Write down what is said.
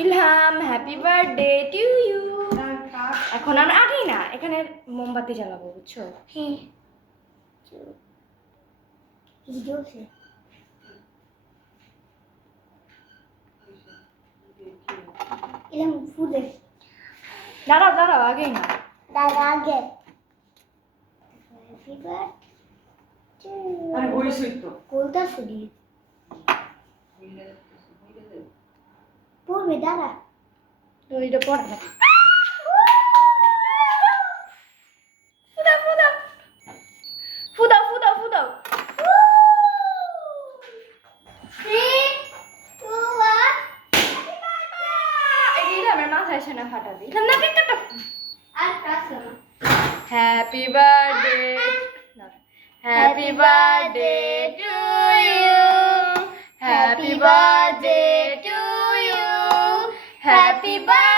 Ilham happy birthday to you. এখন আমরা আগেই না, এখানে মোমবাতি জ্বালাবো, বুঝছো? হ্যাঁ ভিডিও সে এরকম ফুলে দাঁড়াও দাঁড়াও, আগেই না। দাদা আগে হ্যাপি বার্থডে আরে হইছই তো কোলটা শুনি পড়বে দাদা তো এটা পড়া ফুদাও ফুদাও ফুদাও ফুদাও ফুদাও। আমার মাথায় এসে না ফাটাবি না, কেক কাটো। Happy birthday, happy birthday to you, happy birthday to you, happy birthday.